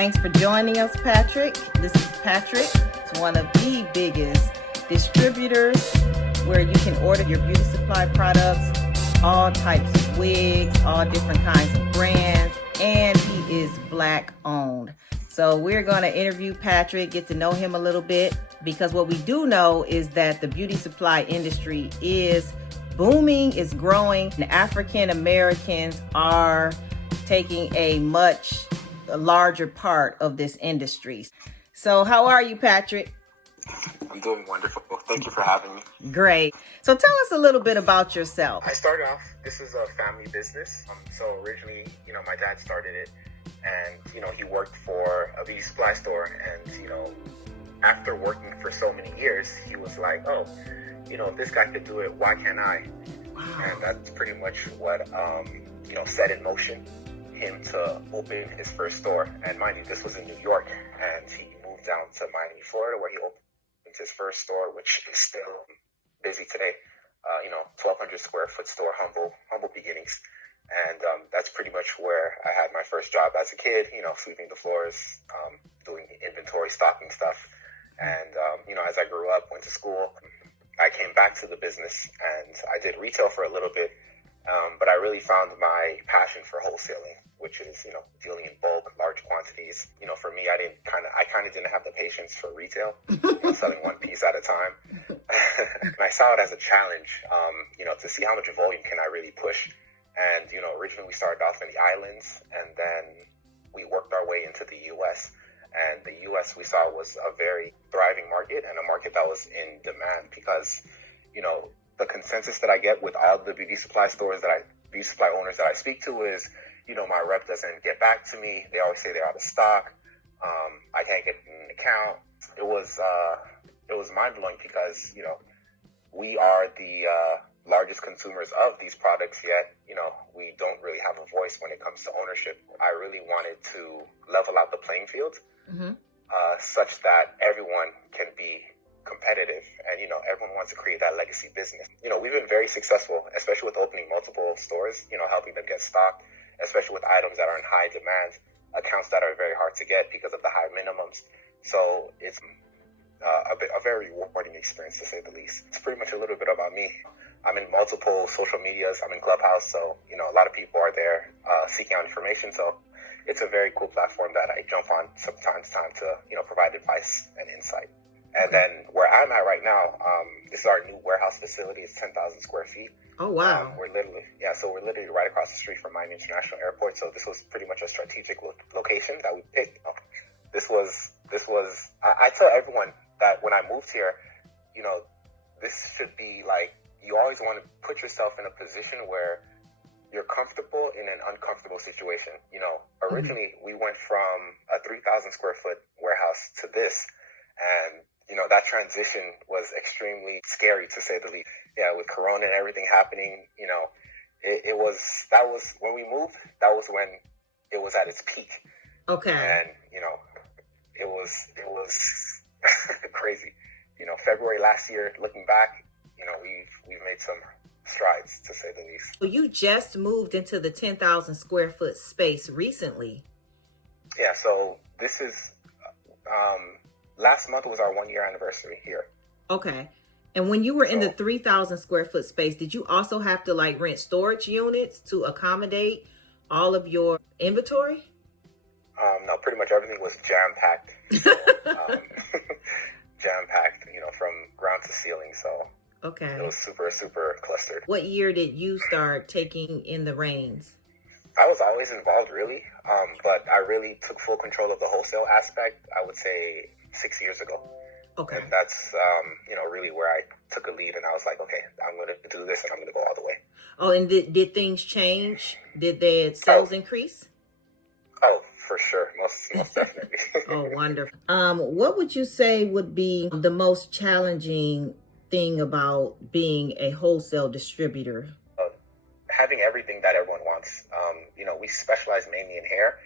Thanks for joining us, Patrick. This is Patrick. It's one of the biggest distributors where you can order your beauty supply products, all types of wigs, all different kinds of brands, and he is Black owned. So we're going to interview Patrick, get to know him a little bit, because what we do know is that the beauty supply industry is booming, is growing, and African Americans are taking a much larger part of this industry. So how are you, Patrick? I'm doing wonderful. Thank you for having me. Great. So tell us a little bit about yourself. I started off, this is a family business. So originally, my dad started it, and, he worked for a beauty supply store. And, after working for so many years, he was like, oh, if this guy could do it, why can't I? Wow. And that's pretty much what, set in motion him to open his first store. And mind you, this was in New York, and he moved down to Miami, Florida, where he opened his first store, which is still busy today. 1,200 square foot store, humble beginnings. And that's pretty much where I had my first job as a kid, sweeping the floors, doing inventory, stocking stuff. And, as I grew up, went to school, I came back to the business, and I did retail for a little bit. But I really found my passion for wholesaling, which is, dealing in bulk, large quantities. For me, I kind of didn't have the patience for retail, selling one piece at a time. And I saw it as a challenge, to see how much volume can I really push. And, originally we started off in the islands, and then we worked our way into the U.S. And the U.S. we saw was a very thriving market, and a market that was in demand because, the consensus that I get with all the beauty supply beauty supply owners that I speak to is, my rep doesn't get back to me. They always say they're out of stock. I can't get an account. It was mind blowing because, we are the largest consumers of these products, yet, we don't really have a voice when it comes to ownership. I really wanted to level out the playing field, such that everyone can be competitive, and everyone wants to create that legacy business. We've been very successful, especially with opening multiple stores, helping them get stock, especially with items that are in high demand, accounts that are very hard to get because of the high minimums. So it's a very rewarding experience, to say the least. It's pretty much a little bit about me. I'm in multiple social medias. I'm in Clubhouse, so a lot of people are there seeking out information. So it's a very cool platform that I jump on from time to time to provide advice and insight. And then where I'm at right now, this is our new warehouse facility. It's 10,000 square feet. Oh, wow. We're literally right across the street from Miami International Airport. So this was pretty much a strategic location that we picked. This was, I tell everyone that when I moved here, this should be like, you always want to put yourself in a position where you're comfortable in an uncomfortable situation. Originally we went from a 3,000 square foot warehouse to this, and that transition was extremely scary, to say the least. Yeah, with Corona and everything happening, that was when we moved, that was when it was at its peak. Okay. And, it was crazy. February last year, looking back, we've made some strides, to say the least. So you just moved into the 10,000 square foot space recently. Yeah, so this is, last month was our 1 year anniversary here. Okay. And when you were in the 3,000 square foot space, did you also have to rent storage units to accommodate all of your inventory? No, pretty much everything was jam-packed. So, jam-packed, from ground to ceiling. So okay, it was super, super clustered. What year did you start taking in the reins? I was always involved, really. But I really took full control of the wholesale aspect, I would say 6 years ago. Okay. And that's, really where I took a lead, and I was like, okay, I'm going to do this, and I'm going to go all the way. Oh, and did things change? Did the sales increase? Oh, for sure. Most definitely. Oh, wonderful. What would you say would be the most challenging thing about being a wholesale distributor? Having everything that everyone wants. We specialize mainly in hair.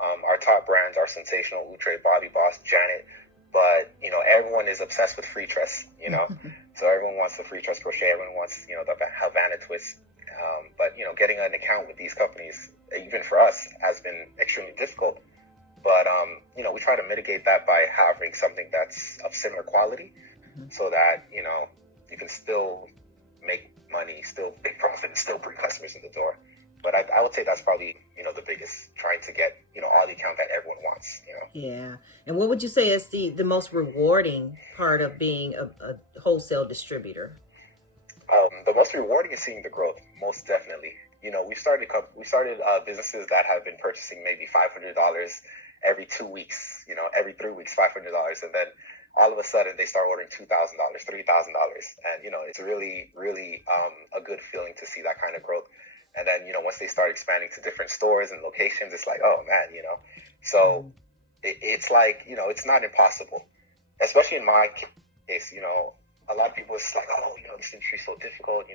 Our top brands are Sensational, Outre, Bobby Boss, Janet. But, everyone is obsessed with free tress, So everyone wants the free tress crochet. Everyone wants, the Havana twist. But, getting an account with these companies, even for us, has been extremely difficult But we try to mitigate that by having something that's of similar quality, so that you can still make money, still make profit, and still bring customers in the door. But I would say that's probably the biggest, trying to get all the account that everyone wants. Yeah. And what would you say is the most rewarding part of being a wholesale distributor? The most rewarding is seeing the growth, most definitely. We started businesses that have been purchasing maybe $500 every 2 weeks, every 3 weeks, $500, and then all of a sudden they start ordering $2,000, $3,000, and it's really, really a good feeling to see that kind of growth. And then once they start expanding to different stores and locations, it's like, oh man, so it's like it's not impossible, especially in my case. A lot of people, it's like, oh, this industry is so difficult.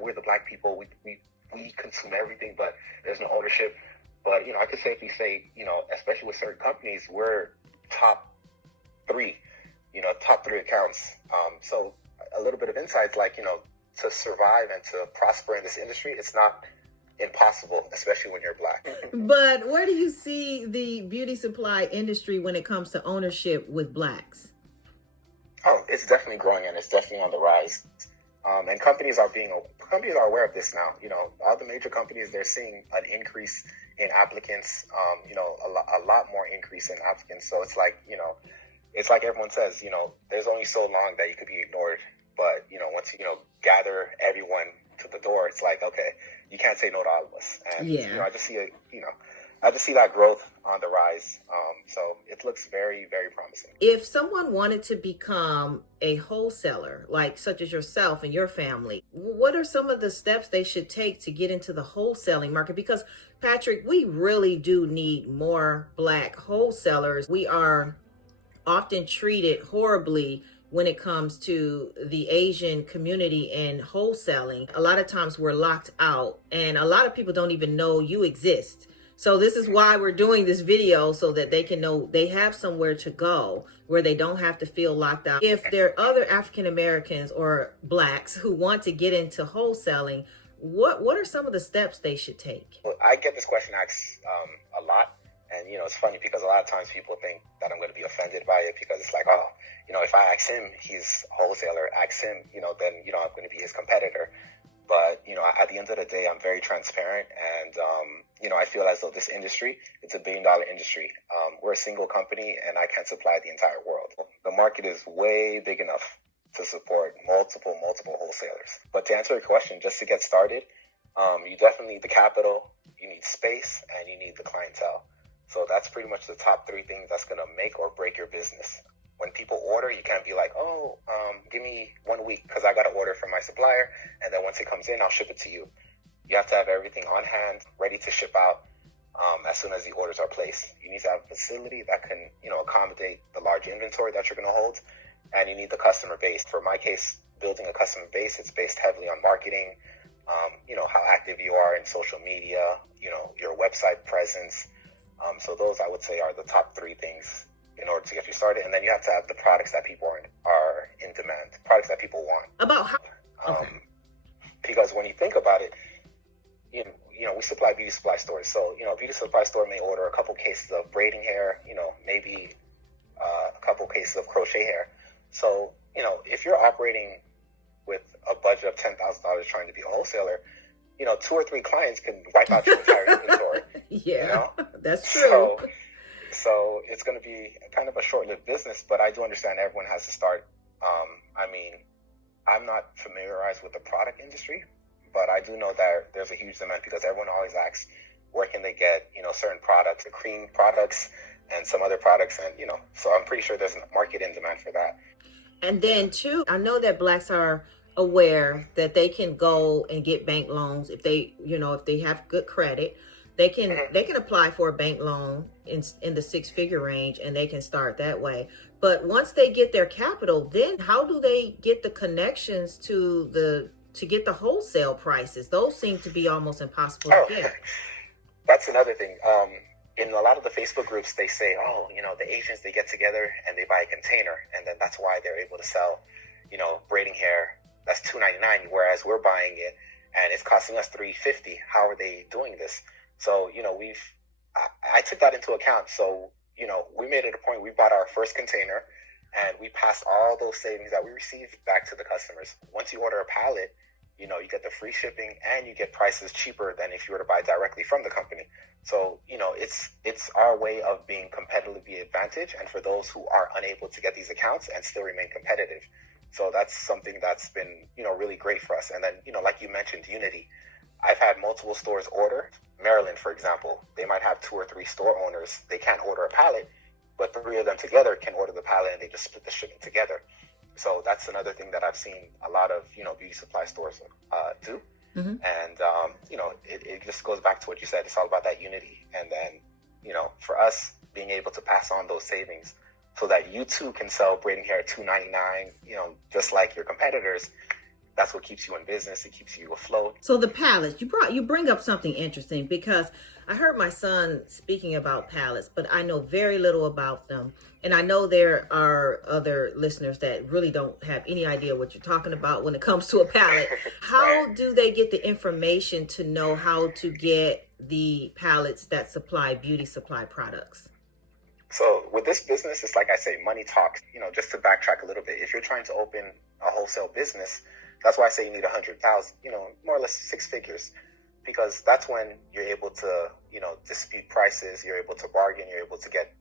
We're the Black people, we consume everything, but there's no ownership. But I could safely say, especially with certain companies, we're top three accounts. So a little bit of insights, like to survive and to prosper in this industry, it's not impossible, especially when you're Black. But where do you see the beauty supply industry when it comes to ownership with Blacks? Oh, it's definitely growing, and it's definitely on the rise. And companies are aware of this now. All the major companies, they're seeing an increase in applicants. A lot more increase in applicants. So it's like it's like everyone says. There's only so long that you could be ignored. But once you gather everyone to the door, it's like, okay, you can't say no to all of us. And I just see that growth on the rise. So it looks very, very promising. If someone wanted to become a wholesaler, like such as yourself and your family, what are some of the steps they should take to get into the wholesaling market? Because, Patrick, we really do need more Black wholesalers. We are often treated horribly when it comes to the Asian community and wholesaling. A lot of times we're locked out, and a lot of people don't even know you exist. So this is why we're doing this video, so that they can know they have somewhere to go where they don't have to feel locked out. If there are other African Americans or Blacks who want to get into wholesaling, what are some of the steps they should take? Well, I get this question asked a lot. And, it's funny because a lot of times people think that I'm going to be offended by it, because it's like, oh, if I ask him, he's a wholesaler, ask him, then, I'm going to be his competitor. But, at the end of the day, I'm very transparent. And, I feel as though this industry, it's $1 billion industry. We're a single company, and I can't supply the entire world. The market is way big enough to support multiple wholesalers. But to answer your question, just to get started, you definitely need the capital, you need space, and you need the clientele. So that's pretty much the top 3 things that's going to make or break your business. When people order, you can't be like, oh, give me 1 week because I got to order from my supplier, and then once it comes in, I'll ship it to you. You have to have everything on hand, ready to ship out as soon as the orders are placed. You need to have a facility that can, accommodate the large inventory that you're going to hold, and you need the customer base. For my case, building a customer base, it's based heavily on marketing, how active you are in social media, your website presence. So those, I would say, are the top 3 things in order to get you started. And then you have to have the products that people are in demand, products that people want. About how? Okay. Because when you think about it, we supply beauty supply stores. So, a beauty supply store may order a couple cases of braiding hair, maybe a couple cases of crochet hair. So, if you're operating with a budget of $10,000 trying to be a wholesaler, 2 or 3 clients can wipe out your entire inventory. Yeah, that's true. So it's going to be kind of a short-lived business, but I do understand everyone has to start. I'm not familiarized with the product industry, but I do know that there's a huge demand, because everyone always asks, where can they get, certain products, the cream products and some other products. And, so I'm pretty sure there's a market in demand for that. And then too, I know that Blacks are aware that they can go and get bank loans if they, if they have good credit. They can apply for a bank loan in the 6-figure range, and they can start that way. But once they get their capital, then how do they get the connections to get the wholesale prices? Those seem to be almost impossible to get. That's another thing. In a lot of the Facebook groups, they say, oh, the Asians, they get together and they buy a container, and then that's why they're able to sell, braiding hair. That's $2.99, whereas we're buying it and it's costing us $3.50. How are they doing this? So, I took that into account. So, we made it a point. We bought our first container and we passed all those savings that we received back to the customers. Once you order a pallet, you get the free shipping and you get prices cheaper than if you were to buy directly from the company. So, it's our way of being competitively advantaged, and for those who are unable to get these accounts and still remain competitive. So that's something that's been, really great for us. And then, like you mentioned, Unity. I've had multiple stores order. Maryland, for example, they might have 2 or 3 store owners. They can't order a pallet, but 3 of them together can order the pallet and they just split the shipping together. So that's another thing that I've seen a lot of, beauty supply stores do. Mm-hmm. And, it just goes back to what you said. It's all about that unity. And then, for us being able to pass on those savings so that you too can sell braiding hair at $2.99, just like your competitors. That's what keeps you in business. It keeps you afloat. So the pallets, you bring up something interesting, because I heard my son speaking about pallets, but I know very little about them. And I know there are other listeners that really don't have any idea what you're talking about when it comes to a pallet. How Right. do they get the information to know how to get the pallets that supply beauty supply products? So with this business, it's like I say, money talks. Just to backtrack a little bit, if you're trying to open a wholesale business, that's why I say you need 100,000, more or less 6 figures, because that's when you're able to, dispute prices, you're able to bargain, you're able to get,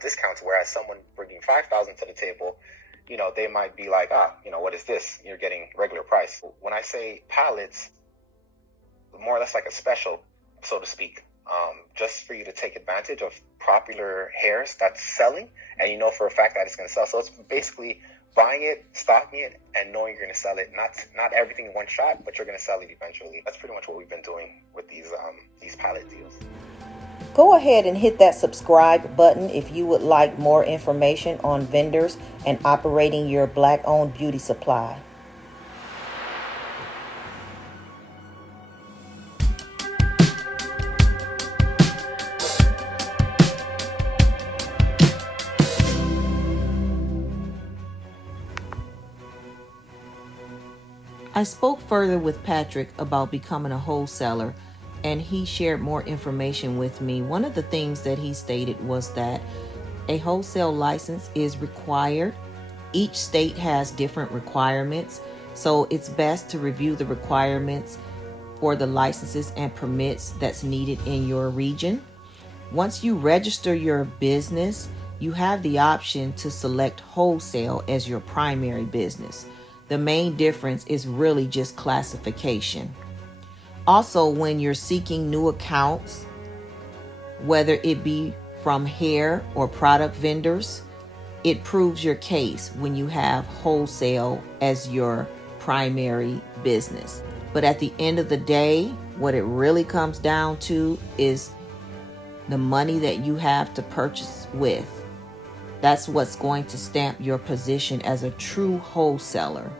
discounts. Whereas someone bringing 5,000 to the table, they might be like, what is this? You're getting regular price. When I say pallets, more or less like a special, so to speak, just for you to take advantage of popular hairs that's selling, and for a fact that it's going to sell. So it's basically buying it, stocking it, and knowing you're going to sell it. Not everything in one shot, but you're going to sell it eventually. That's pretty much what we've been doing with these pallet deals. Go ahead and hit that subscribe button if you would like more information on vendors and operating your Black-owned beauty supply. I spoke further with Patrick about becoming a wholesaler, and he shared more information with me. One of the things that he stated was that a wholesale license is required. Each state has different requirements, so it's best to review the requirements for the licenses and permits that's needed in your region. Once you register your business, you have the option to select wholesale as your primary business. The main difference is really just classification. Also, when you're seeking new accounts, whether it be from hair or product vendors, it proves your case when you have wholesale as your primary business. But at the end of the day, what it really comes down to is the money that you have to purchase with. That's what's going to stamp your position as a true wholesaler.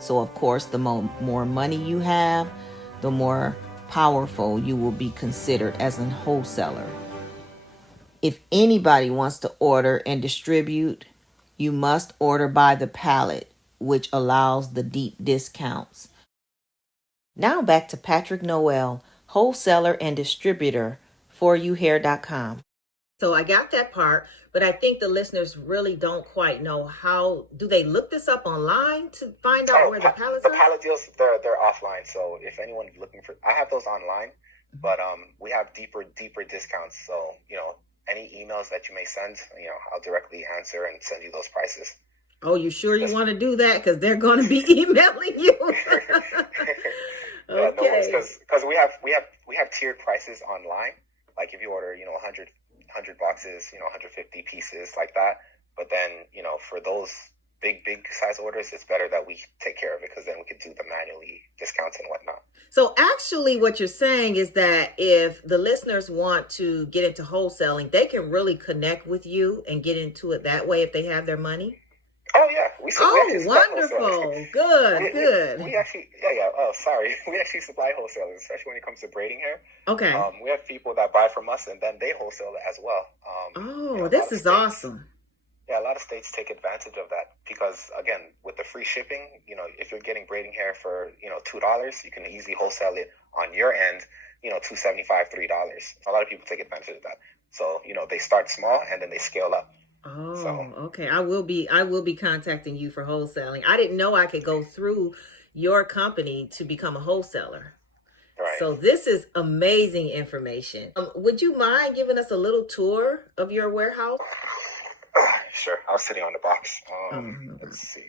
So, of course, the more money you have, the more powerful you will be considered as a wholesaler. If anybody wants to order and distribute, you must order by the pallet, which allows the deep discounts. Now back to Patrick Noel, wholesaler and distributor for youhair.com. So I got that part, but I think the listeners really don't quite know how. Do they look this up online to find out where the pallets are? The pallet deals, they're offline. So if anyone's looking for, I have those online, but we have deeper discounts. So any emails that you may send, I'll directly answer and send you those prices. Oh, you sure you want to do that? Because they're going to be emailing you. Yeah, Okay. no, because we have tiered prices online. Like if you order, 100 boxes, 150 pieces like that. But then, for those big size orders, it's better that we take care of it, because then we could do the manually discounts and whatnot. So actually what you're saying is that if the listeners want to get into wholesaling, they can really connect with you and get into it that way if they have their money? Oh, yeah. We Wonderful. Good. We actually, yeah. Oh, sorry. We actually supply wholesalers, especially when it comes to braiding hair. Okay. We have people that buy from us and then they wholesale it as well. This is awesome. Yeah, a lot of states take advantage of that because, again, with the free shipping, if you're getting braiding hair for, $2, you can easily wholesale it on your end, $2.75, $3. A lot of people take advantage of that. So, they start small and then they scale up. Oh, So, okay. I will be contacting you for wholesaling. I didn't know I could go through your company to become a wholesaler. right. So this is amazing information. Would you mind giving us a little tour of your warehouse? Sure. I was sitting on the box. No. Let's see.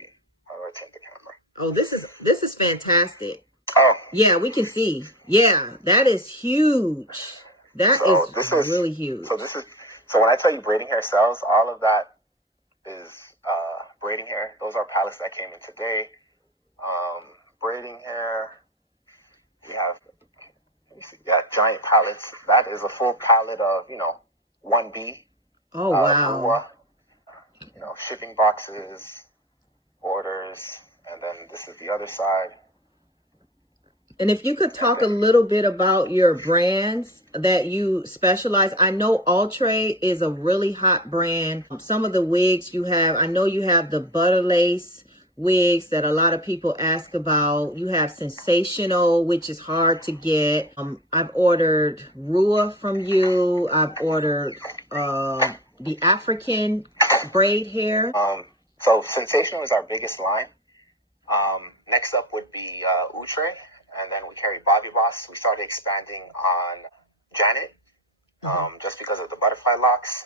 How do I turn the camera? Oh, this is fantastic. Oh, Yeah, we can see. Yeah, that is huge. This is really huge. So when I tell you braiding hair sells, all of that is braiding hair. Those are pallets that came in today. Braiding hair. We have, giant pallets. That is a full pallet of, 1B. Oh, wow. Shipping boxes, orders, and then this is the other side. And if you could talk a little bit about your brands that you specialize. I know Outre is a really hot brand. Some of the wigs you have, I know you have the butter lace wigs that a lot of people ask about. You have Sensational, which is hard to get. I've ordered Rua from you. I've ordered the African braid hair. So Sensational is our biggest line. Next up would be Outre. And then we carry Bobby Boss. We started expanding on Janet, just because of the butterfly locks.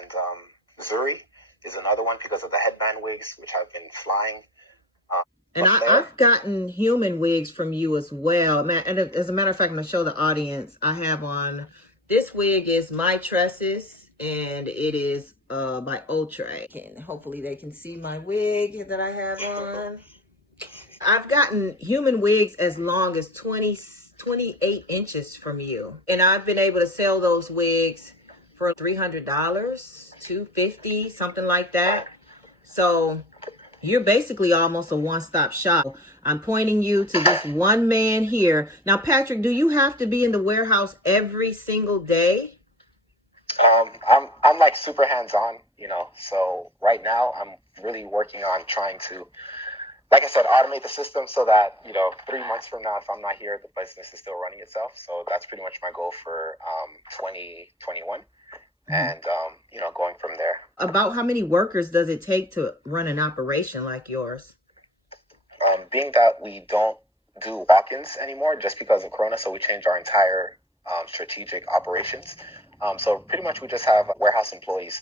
And Zuri is another one because of the headband wigs, which have been flying. And I've gotten human wigs from you as well. And as a matter of fact, I'm going to show the audience. I have on, this wig is My Tresses, and it is by Outre. And hopefully they can see my wig that I have on. I've gotten human wigs as long as 28 inches from you. And I've been able to sell those wigs for $300, $250, something like that. So you're basically almost a one-stop shop. I'm pointing you to this one man here. Now, Patrick, do you have to be in the warehouse every single day? I'm like super hands-on, so right now I'm really working on trying to, like I said, automate the system so that, 3 months from now, if I'm not here, the business is still running itself. So that's pretty much my goal for 2021. And, going from there. About how many workers does it take to run an operation like yours? Being that we don't do walk-ins anymore just because of Corona, so we changed our entire strategic operations. So pretty much we just have warehouse employees.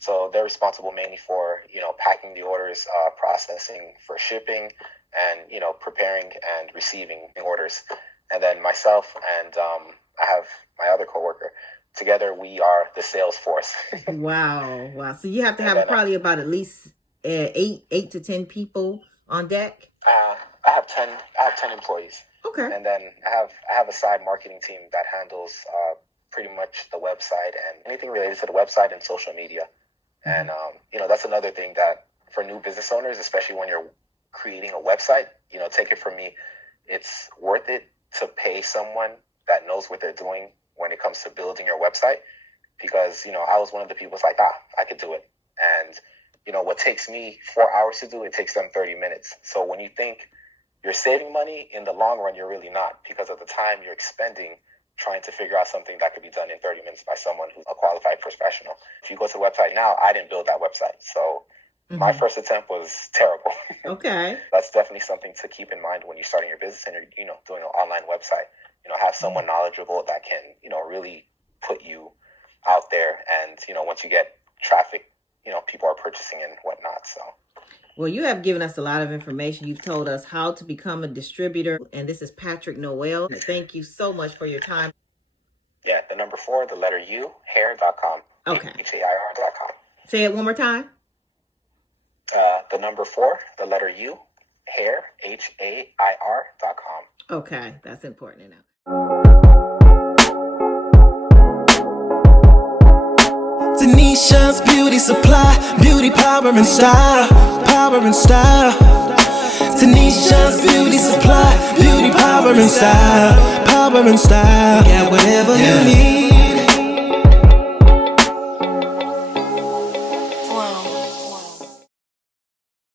So they're responsible mainly for, packing the orders, processing for shipping, and, preparing and receiving the orders. And then myself and I have my other coworker. Together, we are the sales force. Wow. So you have to have probably about at least 8 to 10 people on deck? I have 10 employees. Okay. And then I have a side marketing team that handles pretty much the website and anything related to the website and social media. And, that's another thing that for new business owners, especially when you're creating a website, take it from me, it's worth it to pay someone that knows what they're doing when it comes to building your website. Because, I was one of the people who's like, I could do it. And, what takes me 4 hours to do, it takes them 30 minutes. So when you think you're saving money, in the long run, you're really not, because of the time you're expending trying to figure out something that could be done in 30 minutes by someone who's a qualified professional. If you go to the website now, I didn't build that website. So my first attempt was terrible. Okay. That's definitely something to keep in mind when you're starting your business and you're, doing an online website. Have someone knowledgeable that can, really put you out there. And, once you get traffic, people are purchasing and whatnot. So. Well, you have given us a lot of information. You've told us how to become a distributor. And this is Patrick Noel. Thank you so much for your time. Yeah, the number 4, the letter U, hair.com. Okay. HAIR.com. Say it one more time. The number 4, the letter U, hair, HAIR.com. Okay, that's important enough. Tanisha's Beauty Supply, beauty power and style, power and style. Tanisha's Beauty Supply, beauty power and style, power and style. Get whatever you need.